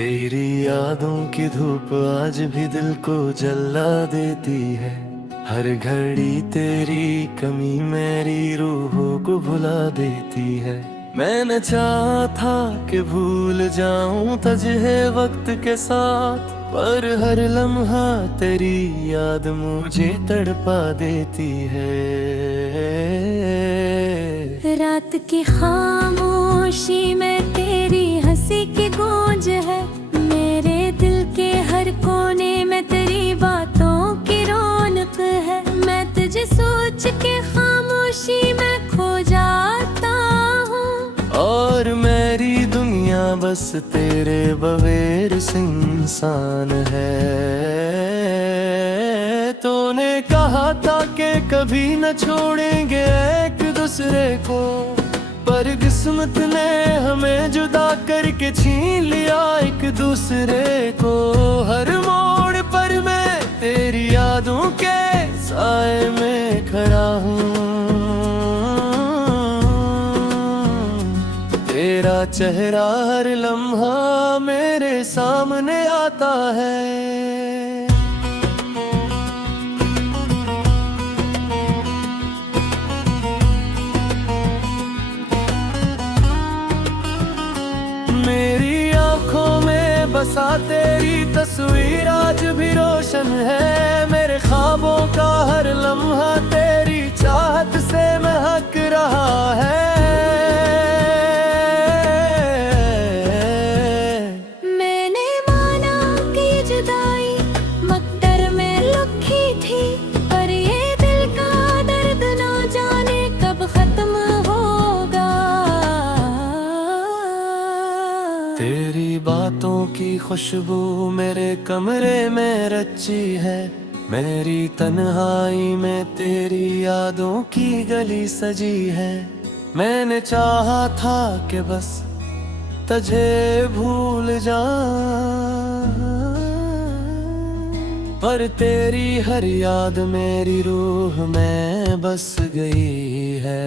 तेरी यादों की धूप आज भी दिल को जला देती है। हर घड़ी तेरी कमी मेरी रूह को भुला देती है। मैंने चाहा था कि भूल जाऊं तुझे वक्त के साथ, पर हर लम्हा तेरी याद मुझे तड़पा देती है। रात की खामोशी में तेरी हंसी की गूंज है। मेरे दिल के हर कोने में तेरी बातों की रौनक है। मैं तुझे सोच के खामोशी में खो जाता हूँ, और मेरी दुनिया बस तेरे बगैर इंसान है। तूने कहा था कि कभी न छोड़ेंगे एक दूसरे को, पर किस्मत ने हमें जुदा करके छीन लिया एक दूसरे को। हर मोड़ पर मैं तेरी यादों के साए में खड़ा हूँ। तेरा चेहरा हर लम्हा मेरे सामने आता है। मेरी आँखों में बसा तेरी तस्वीर आज भी रोशन है। मेरे ख्वाबों का हर लम्हा तेरी चाहत से महक रहा है। मैंने माना कि ये जुदाई मकदर में लिखी थी, पर ये दिल का दर्द ना जाने कब खत्म होगा। तेरी बातों की खुशबू मेरे कमरे में रची है। मेरी तन्हाई में तेरी यादों की गली सजी है। मैंने चाहा था कि बस तुझे भूल जाऊं, पर तेरी हर याद मेरी रूह में बस गई है।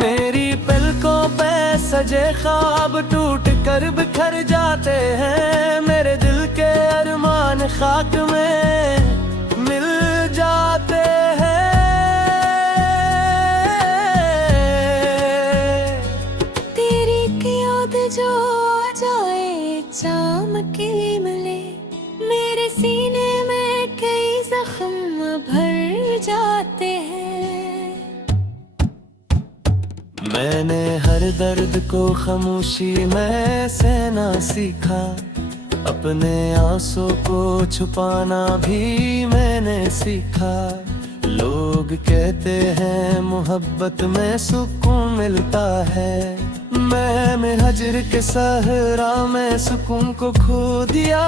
मेरी पलकों पे सजे ख्वाब टूट कर बिखर जाते हैं। मेरे दिल के अरमान खाक में मिल जाते हैं। तेरी की याद जो आ जाए चमकी मिले, मेरे सीने में कई जख्म भर जाते हैं। मैंने हर दर्द को खामोशी में सहना सीखा। अपने आंसू को छुपाना भी मैंने सीखा। लोग कहते हैं मोहब्बत में सुकून मिलता है। मैं हजर के सहरा में सुकून को खो दिया।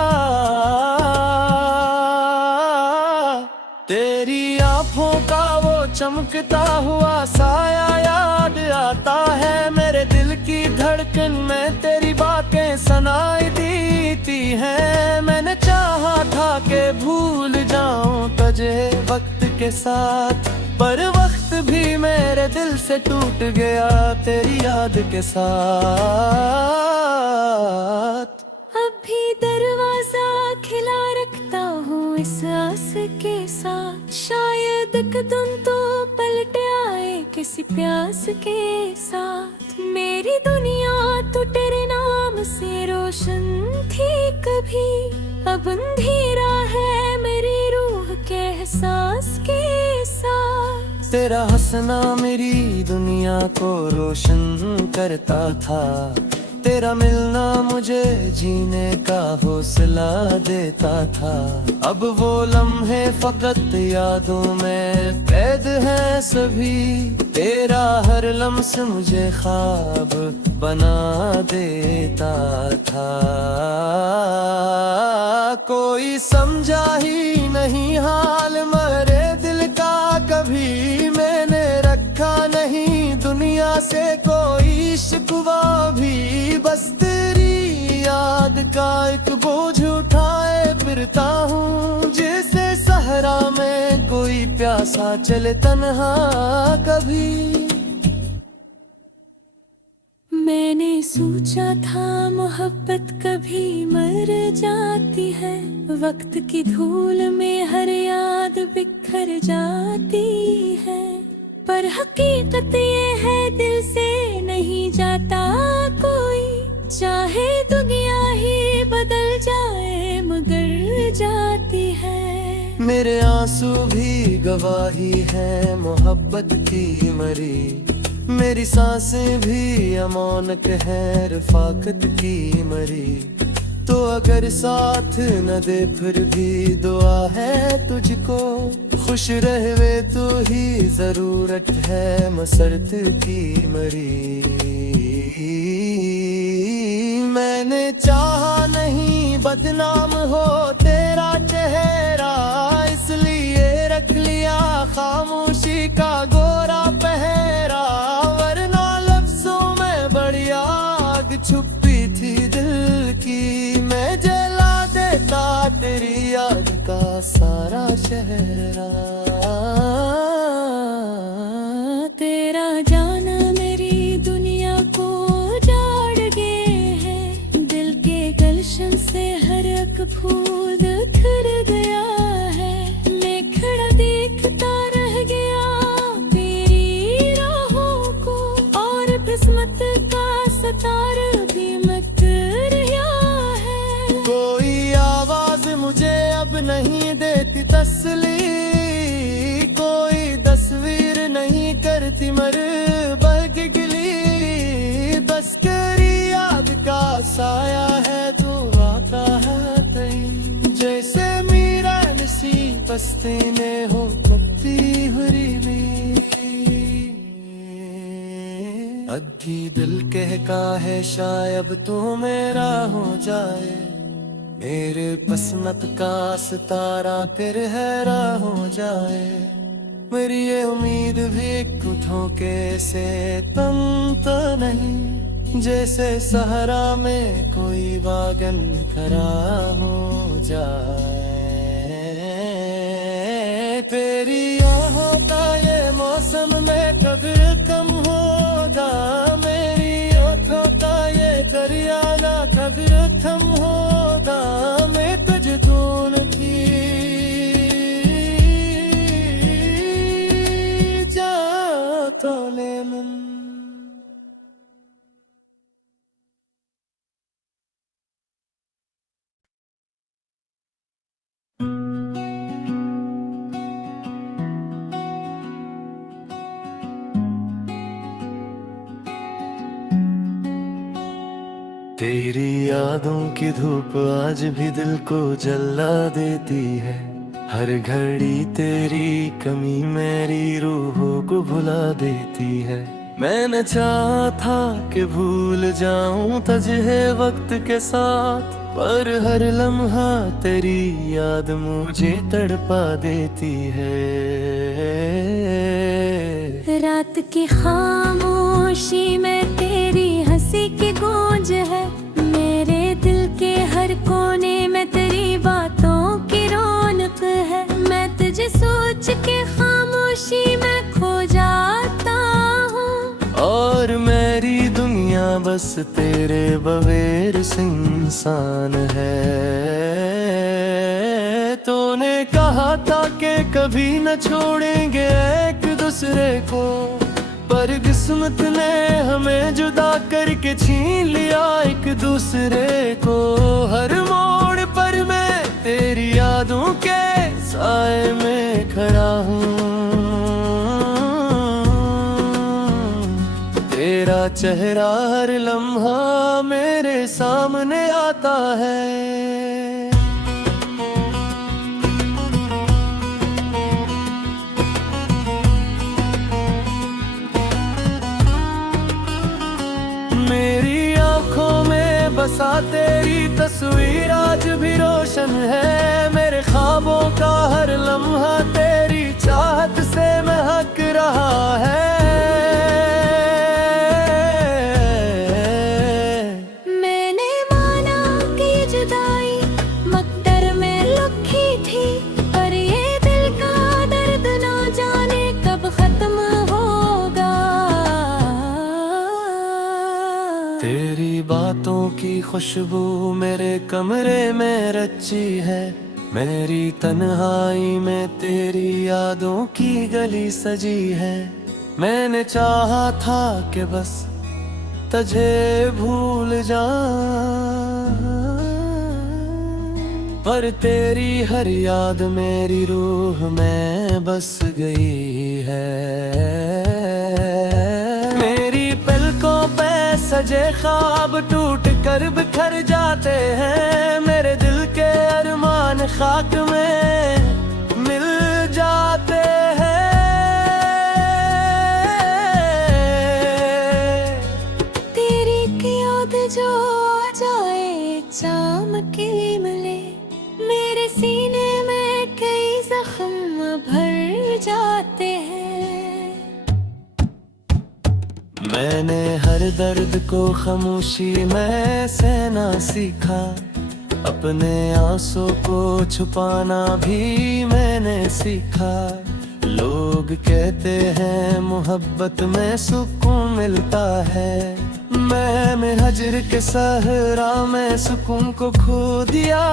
तेरी आँखों का वो चमकता हुआ साया याद आता है। मेरे दिल की धड़कन में तेरी बातें सुनाई देती हैं। मैंने चाहा था कि भूल जाऊं तुझे वक्त के साथ, पर वक्त भी मेरे दिल से टूट गया तेरी याद के साथ। अभी दरवाजा खिला रखता हूँ इस आस के साथ, शायद कदम तो पलट आए किसी प्यास के साथ। मेरी दुनिया तो तेरे नाम से रोशन थी कभी, अब अंधेरा है मेरी रूह के एहसास के साथ। तेरा हंसना मेरी दुनिया को रोशन करता था। तेरा मिलना मुझे जीने का हौसला देता था। अब वो लम्हे फकत यादों में कैद हैं सभी। तेरा हर लम्स मुझे ख्वाब बना देता था। कोई समझा ही नहीं हाल मेरे दिल का कभी। मैंने रखा नहीं दुनिया से कोई शिकवा भी, बस तेरी याद का एक बोझ उठाए फिरता हूँ। जैसे सहरा में कोई प्यासा चले तन्हा कभी। मैंने सोचा था मोहब्बत कभी मर जाती है, वक्त की धूल में हर याद बिखर जाती है। पर हकीकत ये है दिल से नहीं जाता कोई, चाहे दुनिया ही बदल जाए मगर जाती है। मेरे आंसू भी गवाही है मोहब्बत की मरी, मेरी सांसें भी अमानत है रफाकत की मरी। तो अगर साथ न दे फिर भी दुआ है तुझको, खुश रहवे तो ही जरूरत है मसरत की मरी। मैंने चाहा नहीं बदनाम हो तेरा चेहरा, इसलिए रख लिया खामोशी का गोरा पहरा। वरना लफ्जों में बड़ी आग छुपी थी दिल की, मैं जला देता तेरी याद का सारा चेहरा। तेरा जाना मेरी दुनिया को उजाड़ गए है, दिल के गलशन से हर एक फूल बिखर गया है। मैं खड़ा देखता रह गया तेरी राहों को, और किस्मत का सतार भी मट रहा है। कोई आवाज मुझे अब नहीं देती तसली, कोई तस्वीर नहीं करती मर बग गिली। बस तेरी याद का साया है जो आता है कहीं, जैसे मीरा नसी बस्ती ने हो पत्ती हुरी में। अभी दिल कहका है शायद तो मेरा हो जाए, मेरे पसंद का सितारा फिर हैरा हो जाए। मेरी ये उम्मीद भी एक धोखे से तम तो नहीं, जैसे सहरा में कोई वागन खड़ा हो जाए। तेरी आहों का ये मौसम में कभी कम होगा, मेरी आँखों का ये दरिया ना कभी थम होगा। मैं तुझे ढूंढ की तो लेमन। तेरी यादों की धूप आज भी दिल को जला देती है, हर घड़ी तेरी कमी मेरी रूहों को भुला देती है। मैंने चाहा था कि भूल जाऊं तुझे वक्त के साथ, पर हर लम्हा तेरी याद मुझे तड़पा देती है। रात की खामोशी में तेरी हंसी की गूंज है, मेरे दिल के हर कोने में तेरी बातों की रौनक है। मैं तुझे सोच के खामोशी में खो जाता हूँ, और मेरी दुनिया बस तेरे बगैर इंसान है। तूने कहा था कि कभी न छोड़ेंगे एक दूसरे को, पर किस्मत ने हमें जुदा करके छीन लिया एक दूसरे को। हर मोड़ पर मैं तेरी यादों के साए में खड़ा हूँ, तेरा चेहरा हर लम्हा मेरे सामने आता है। मेरी आँखों में बसा तेरी तस्वीर आज भी रोशन है, मेरे ख्वाबों का हर लम्हा तेरी चाहत से महक रहा है। मैंने माना कि जुदाई मकदर में लिखी थी, पर ये दिल का दर्द ना जाने कब खत्म होगा। तेरी खुशबू मेरे कमरे में रची है। मेरी तन्हाई में तेरी यादों की गली सजी है। मैंने चाहा था कि बस तुझे भूल जाऊं, पर तेरी हर याद मेरी रूह में बस गई है। मेरी पलकों पे सजे ख्वाब टूट कर बिखर जाते हैं। मेरे दिल के अरमान खाक में मिल जाते हैं। तेरी की याद जो आ जाए चमकी मिले, मेरे सीने में कई जख्म भर जाते हैं। मैंने हर दर्द को खामोशी में सहना सीखा। अपने आंसू को छुपाना भी मैंने सीखा। लोग कहते हैं मोहब्बत में सुकून मिलता है। मैंने हजर के सहरा में सुकून को खो दिया।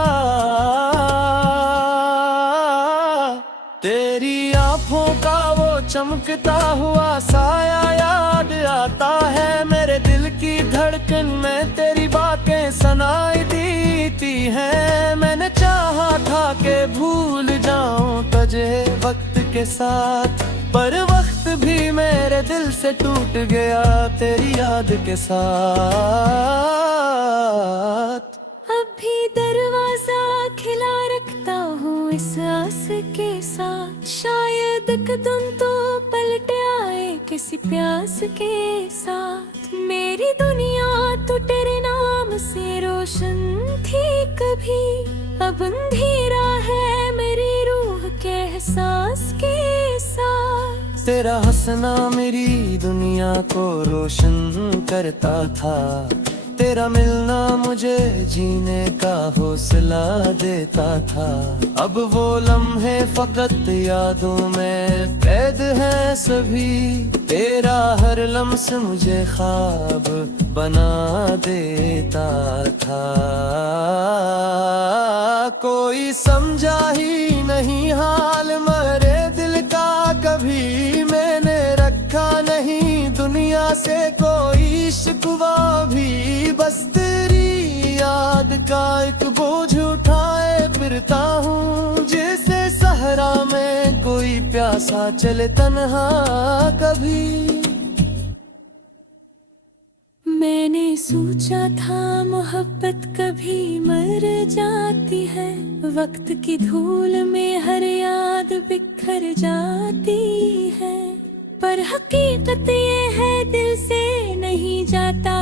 तेरी आँखों का वो चमकता हुआ साया याद आता है। मेरे दिल की धड़कन में तेरी बातें सुनाई देती हैं। मैंने चाहा था कि भूल जाऊं तुझे वक्त के साथ, पर वक्त भी मेरे दिल से टूट गया तेरी याद के साथ। अभी दरवाजा खिला रखता हूँ इस आस के साथ, शायद एक दिन तो पलट आए किसी प्यास के साथ। मेरी दुनिया तो तेरे नाम से रोशन थी कभी, अब अंधेरा है मेरी रूह के एहसास के साथ। तेरा हंसना मेरी दुनिया को रोशन करता था। तेरा मिलना मुझे जीने का हौसला देता था। अब वो लम्हे फकत यादों में कैद हैं सभी। तेरा हर लम्स मुझे ख्वाब बना देता था। कोई समझा ही नहीं हाल मेरे दिल का कभी। मैंने रखा नहीं दुनिया से कोई शिकवा भी। बस तेरी याद का एक बोझ उठाए फिरता हूँ, जैसे सहरा में कोई प्यासा चले तन्हा कभी। मैंने सोचा था मोहब्बत कभी मर जाती है, वक्त की धूल में हर याद बिखर जाती है। पर हकीकत ये है दिल से नहीं जाता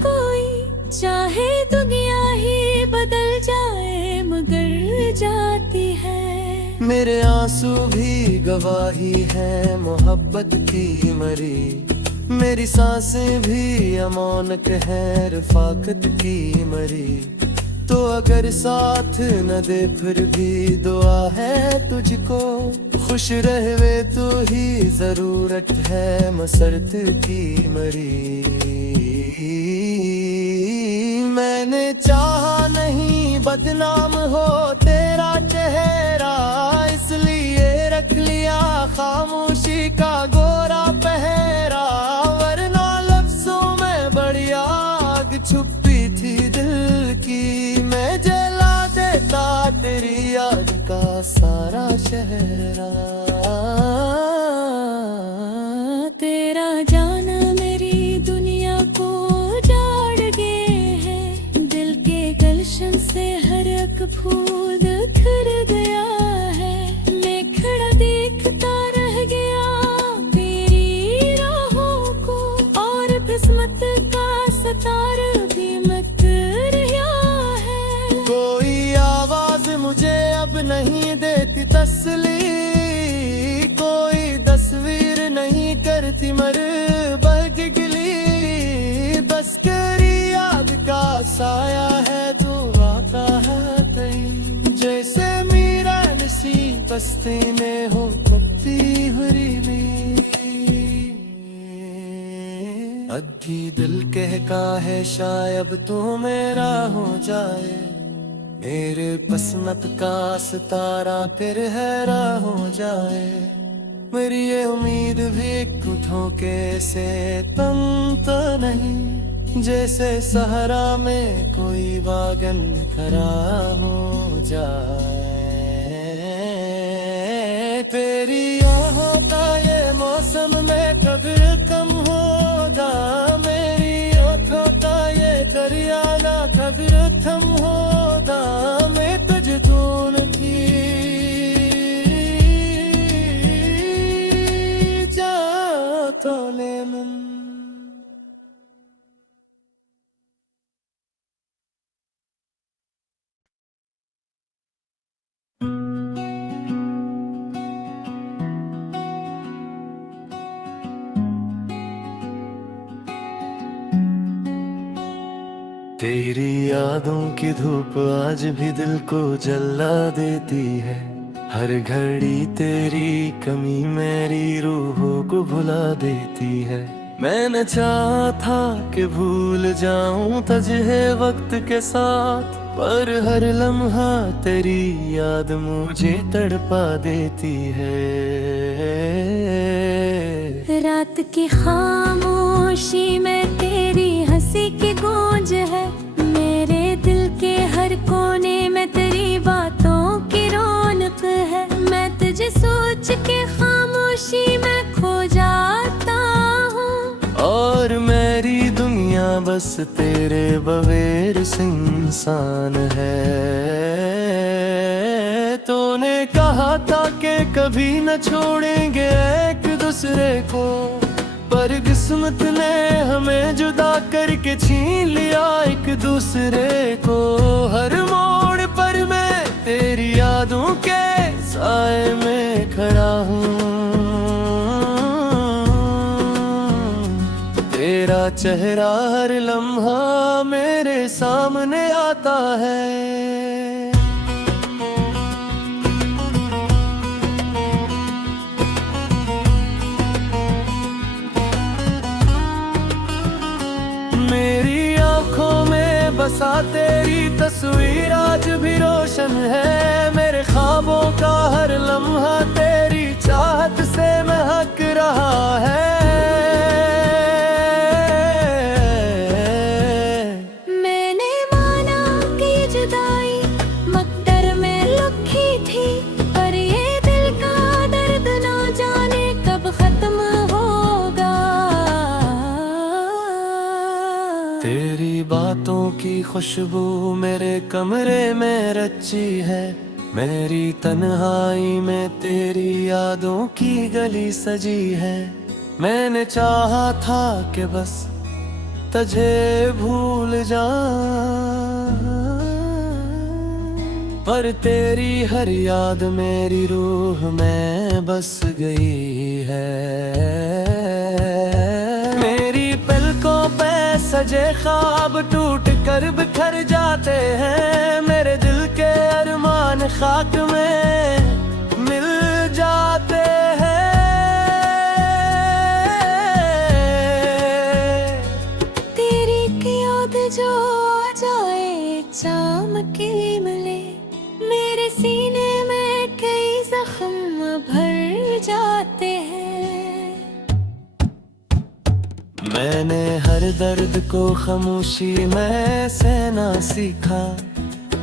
कोई, चाहे दुनिया ही बदल जाए मगर जाती है। मेरे आंसू भी गवाही है मोहब्बत की मरी। मेरी सांसें भी अमानत है रफाकत की मरी। तो अगर साथ न दे फिर भी दुआ है तुझको। खुश रहवे तो ही जरूरत है मसरत की मरी। मैंने चाहा नहीं बदनाम हो तेरा चेहरा, इसलिए रख लिया खामोशी का गोरा पहरा। वरना लफ्जों में बड़ी आग छुपी थी दिल की। मैं जला देता तेरी याद का सारा चेहरा। तेरा जाना मेरी दुनिया को उजाड़ गए है। दिल के गलशन से हर एक फूल बिखर गया है। मैं खड़ा देखता रह गया तेरी राहों को, और किस्मत का सतार भी मत रहा है। कोई आवाज मुझे अब नहीं देती तसली। कोई तस्वीर नहीं करती मर बग गिली। बस तेरी याद का साया है दुआ का है कहीं। जैसे मीरा नसी बस्ती में हो पत्ती हुरी भी। अब भी दिल कहता है शायद तू मेरा हो जाए, मेरे पसंद का सितारा फिर हैरा हो जाए। मेरी ये उम्मीद भी एक धोखे से कम तो नहीं, जैसे सहरा में कोई बागन खड़ा हो जाए। तेरी आहों का ये मौसम में कब्र कम होगा, मेरी आँखों का ये दरिया ना कब्र थम होगा। मैं तुझे ढूंढती तो ले मन। तेरी यादों की धूप आज भी दिल को जला देती है, हर घड़ी तेरी कमी मेरी रूहों को भुला देती है। मैंने चाहा था कि भूल जाऊं तुझे वक्त के साथ, पर हर लम्हा तेरी याद मुझे तड़पा देती है। रात की खामोशी में तेरी हंसी की गूंज है, मेरे दिल के हर कोने में तेरी बातों की रौनक है। मैं तुझे सोच के खामोशी में खो जाता हूँ, और मेरी दुनिया बस तेरे बगैर इंसान है। तूने कहा था कि कभी न छोड़ेंगे एक दूसरे को, पर किस्मत ने हमें जुदा करके छीन लिया एक दूसरे को। हर मोड़ पर मैं तेरी यादों के साए में खड़ा हूँ, तेरा चेहरा हर लम्हा मेरे सामने आता है। मेरी आँखों में बसा तेरी तस्वीर आज भी रोशन है, मेरे ख्वाबों का हर लम्हा तेरी चाहत से महक रहा है। मैंने माना कि ये जुदाई मकदर में लिखी थी, पर ये दिल का दर्द ना जाने कब खत्म होगा। तेरी बातों की खुशबू मेरे कमरे में रची है, मेरी तन्हाई में तेरी यादों की गली सजी है। मैंने चाहा था कि बस तुझे भूल जाऊं, पर तेरी हर याद मेरी रूह में बस गई है। मेरी पलकों पे सजे ख्वाब टूट कर बिखर जाते हैं, मेरे दिल के अरमान खाक में मिल जाते हैं। तेरी की याद जो आ जाए चाम की मिले, मेरे सीने में कई जख्म भर जाते हैं। मैंने हर दर्द को खामोशी में सहना सीखा,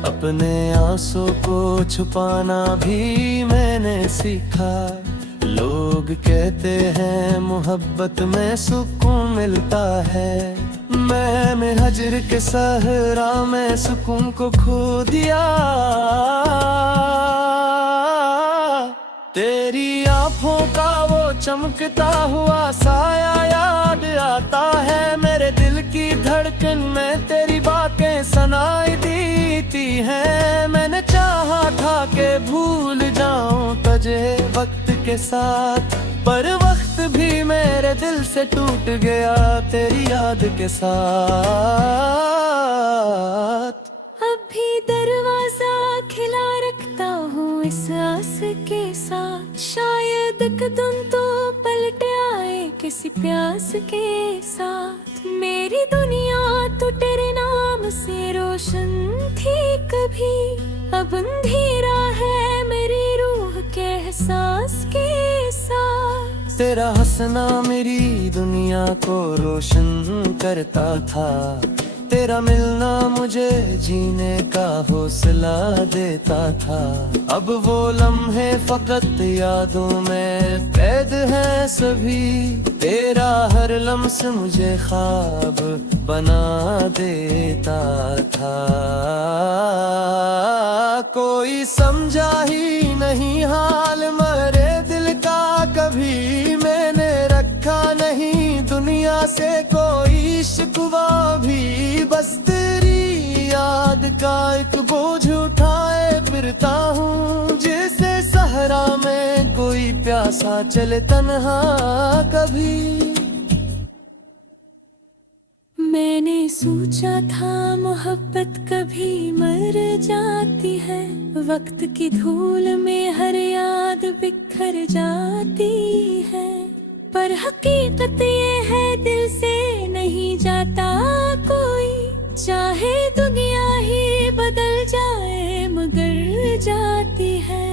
अपने आंसू को छुपाना भी मैंने सीखा। लोग कहते हैं मोहब्बत में सुकून मिलता है, मैंने हजर के सहरा में सुकून को खो दिया। तेरी आँखों का वो चमकता हुआ साया याद आता है, मेरे दिल की धड़कन में तेरी बातें सुनाई देती हैं। मैंने चाहा था कि भूल जाऊं तुझे वक्त के साथ, पर वक्त भी मेरे दिल से टूट गया तेरी याद के साथ। अभी दरवाजा खिला रखता हूँ इस आस के साथ, शायद एक दिन तो पलट आए किसी प्यास के साथ। मेरी दुनिया तो तेरे नाम से रोशन थी कभी, अब अंधेरा है मेरी रूह के एहसास के साथ। तेरा हंसना मेरी दुनिया को रोशन करता था, तेरा मिलना मुझे जीने का हौसला देता था। अब वो लम्हे फकत यादों में कैद हैं सभी, तेरा हर लम्स मुझे ख्वाब बना देता था। कोई समझा ही नहीं हाल मेरे दिल का कभी, मैंने रखा नहीं दुनिया से कोई शिकवा भी, बस तेरी याद का एक बोझ उठाए फिरता हूँ, जैसे सहरा में कोई प्यासा चले तन्हा कभी। मैंने सोचा था मोहब्बत कभी मर जाती है, वक्त की धूल में हर याद बिखर जाती है, पर हकीकत ये है दिल से नहीं जाता कोई, चाहे दुनिया ही बदल जाए मगर जाती है।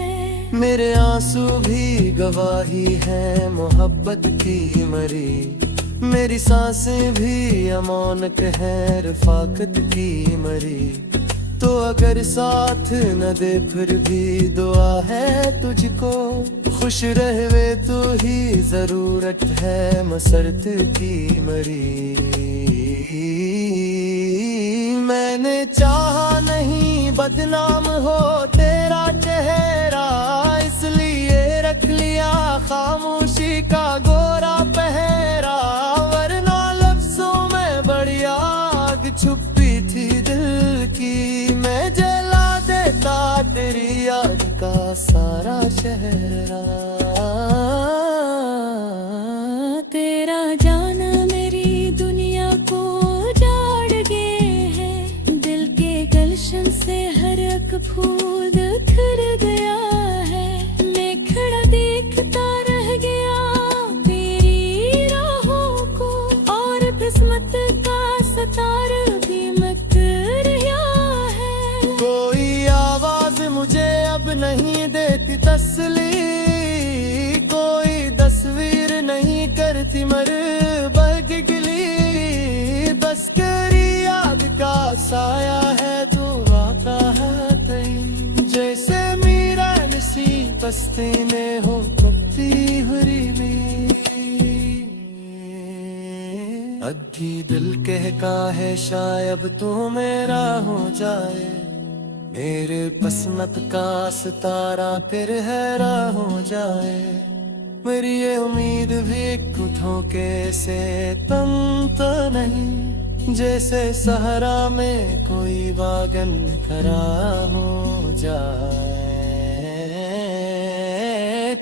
मेरे आंसू भी गवाही है मोहब्बत की मरी, मेरी सांसें भी अमानत है रफाकत की मरी। तो अगर साथ न दे फिर भी दुआ है तुझको, खुश रहवे तो ही जरूरत है मसरत की मरी। मैंने चाहा नहीं बदनाम हो तेरा चेहरा, इसलिए रख लिया खामोशी का गोरा पहरा, वरना लफ्जों में बड़ी आग छुपी थी दिल की, मैं जला देता तेरी याद का सारा चेहरा। तेरा जाना मेरी दुनिया को उजाड़ गए हैं, दिल के गलशन से हर एक फूल बिखर गया है, मैं खड़ा देखता रह गया तेरी राहों को, और किस्मत का सतार भी मत रहा है। कोई आवाज मुझे अब नहीं देती तसली, कोई तस्वीर नहीं करती मर बग गिली, बस तेरी याद का साया है जो आता है तई, जैसे मीरा नसी बस्ती में हो कपती हुरी में। अग्गी दिल कहका है शायद तो मेरा हो जाए, मेरे किस्मत का सितारा फिर हैरा हो जाए, मेरी ये उम्मीद भी एक धोखे से तम तो नहीं, जैसे सहरा में कोई वागन खरा हो जाए।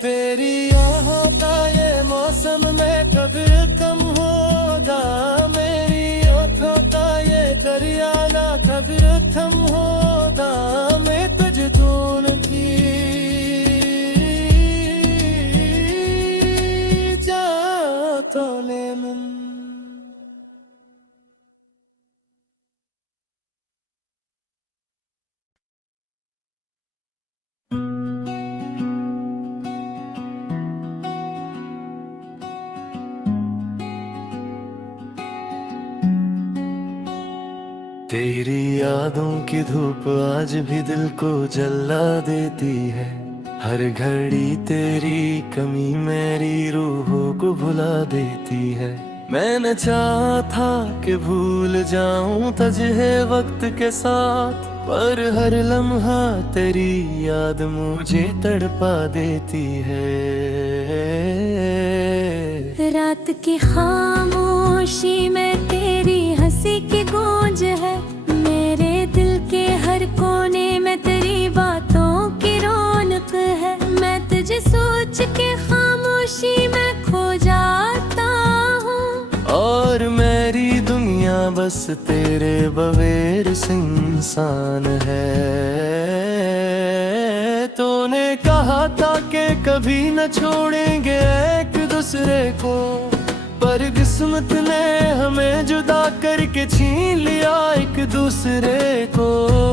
तेरी आहों का ये मौसम में कभी कम होगा, मेरी आँखों का ये दरिया ना कभी थम होगा, मैं तुझे ढूंढती जाता लेमन। तेरी यादों की धूप आज भी दिल को जला देती है, हर घड़ी तेरी कमी मेरी रूह को भुला देती है। मैंने चाहा था कि भूल जाऊं तुझे वक्त के साथ, पर हर लम्हा तेरी याद मुझे तड़पा देती है। रात की खामोशी में तेरी हंसी की गूंज है, मेरे दिल के हर कोने में तेरी बातों की रौनक है, मैं तुझे सोच के खामोशी में खो जाता हूँ, और मेरी दुनिया बस तेरे बगैर इंसान है। तूने कहा था कि कभी न छोड़ेंगे एक दूसरे को, पर किस्मत ने हमें जुदा करके छीन लिया एक दूसरे को।